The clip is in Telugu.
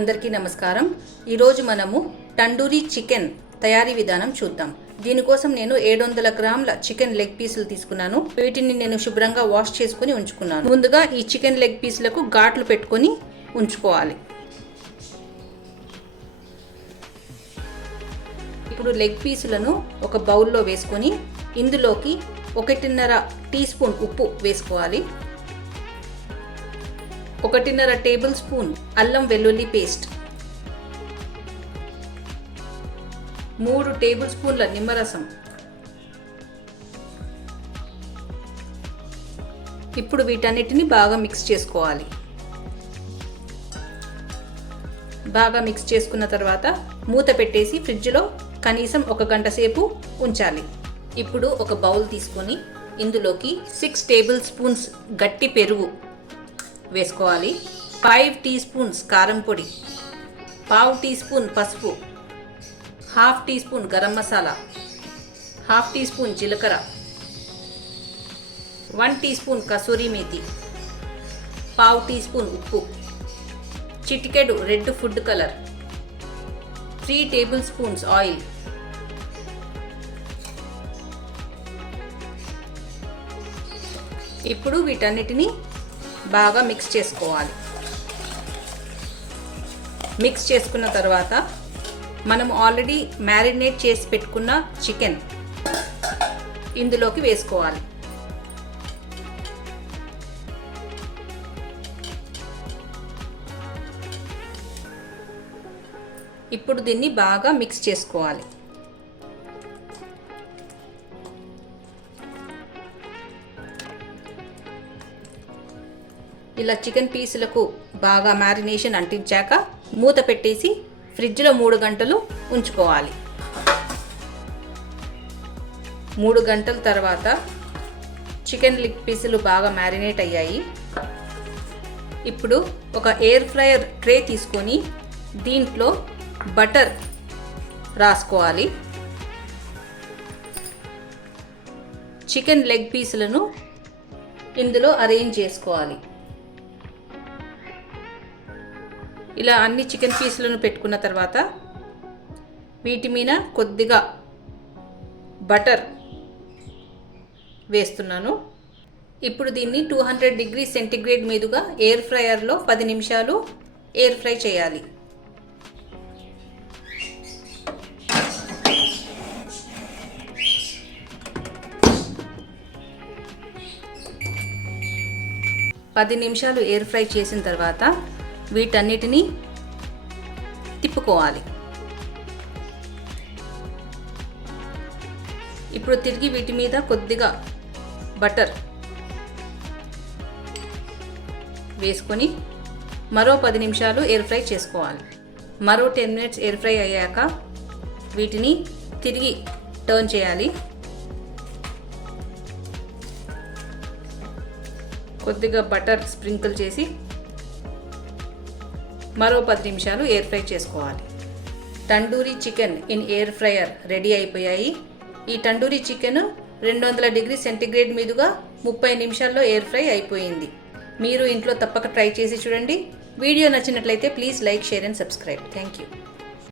అందరికీ నమస్కారం. ఈరోజు మనము తండూరి చికెన్ తయారీ విధానం చూద్దాం. దీనికోసం నేను 700 గ్రాముల చికెన్ లెగ్ పీసులు తీసుకున్నాను. వీటిని నేను శుభ్రంగా వాష్ చేసుకుని ఉంచుకున్నాను. ముందుగా ఈ చికెన్ లెగ్ పీసులకు ఘాట్లు పెట్టుకొని ఉంచుకోవాలి. ఇప్పుడు లెగ్ పీసులను ఒక బౌల్లో వేసుకొని ఇందులోకి 1.5 టీ స్పూన్ ఉప్పు వేసుకోవాలి. 1.5 టేబుల్ స్పూన్ అల్లం వెల్లుల్లి పేస్ట్, 3 టేబుల్ స్పూన్ల నిమ్మరసం. ఇప్పుడు వీటన్నిటిని బాగా మిక్స్ చేసుకోవాలి. బాగా మిక్స్ చేసుకున్న తర్వాత మూత పెట్టేసి ఫ్రిడ్జ్లో కనీసం 1 గంట సేపు ఉంచాలి. ఇప్పుడు ఒక బౌల్ తీసుకొని ఇందులోకి 6 టేబుల్ స్పూన్స్ గట్టి పెరుగు వేసుకోవాలి. 5 టీ స్పూన్స్ కారం పొడి, 1/2 టీ స్పూన్ పసుపు, 1/2 teaspoon garam masala, 1/2 teaspoon జీలకర్ర, 1 teaspoon kasuri methi, 1/2 teaspoon ఉప్పు, చిటికెడు red food colour, 3 tablespoons oil. ఇప్పుడు వీటన్నిటిని బాగా మిక్స్ చేసుకోవాలి. మిక్స్ చేసుకున్న తర్వాత మనము ఆల్రెడీ మ్యారినేట్ చేసి పెట్టుకున్న చికెన్ ఇందులోకి వేసుకోవాలి. ఇప్పుడు దీన్ని బాగా మిక్స్ చేసుకోవాలి. ఇలా చికెన్ పీసులకు బాగా మ్యారినేషన్ అంటించాక మూత పెట్టేసి ఫ్రిడ్జ్లో 3 గంటలు ఉంచుకోవాలి. 3 గంటల తర్వాత చికెన్ లెగ్ పీసులు బాగా మ్యారినేట్ అయ్యాయి. ఇప్పుడు ఒక ఎయిర్ ఫ్రైయర్ ట్రే తీసుకొని దీంట్లో బటర్ రాసుకోవాలి. చికెన్ లెగ్ పీసులను ఇందులో అరేంజ్ చేసుకోవాలి. ఇలా అన్ని చికెన్ పీసులను పెట్టుకున్న తర్వాత వీటి మీద కొద్దిగా బటర్ వేస్తున్నాను. ఇప్పుడు దీన్ని 200 డిగ్రీ సెంటీగ్రేడ్ మీదుగా ఎయిర్ ఫ్రైయర్లో 10 నిమిషాలు ఎయిర్ ఫ్రై చేయాలి. పది నిమిషాలు ఎయిర్ ఫ్రై చేసిన తర్వాత వీటన్నిటిని తిప్పుకోవాలి. ఇప్పుడు తిరిగి వీటి మీద కొద్దిగా బటర్ వేసుకొని మరో 10 నిమిషాలు ఎయిర్ ఫ్రై చేసుకోవాలి. మరో 10 మినిట్స్ ఎయిర్ ఫ్రై అయ్యాక వీటిని తిరిగి టర్న్ చేయాలి. కొద్దిగా బటర్ స్ప్రింకిల్ చేసి మరో 10 నిమిషాలు ఎయిర్ ఫ్రై చేసుకోవాలి. Tandoori chicken in air fryer ready అయిపోయాయి. ఈ తండూరి చికెన్ 200 డిగ్రీ సెంటీగ్రేడ్ మీదుగా 30 నిమిషాల్లో ఎయిర్ ఫ్రై అయిపోయింది. మీరు ఇంట్లో తప్పక ట్రై చేసి చూడండి. వీడియో నచ్చినట్లయితే please like, share and subscribe. Thank you.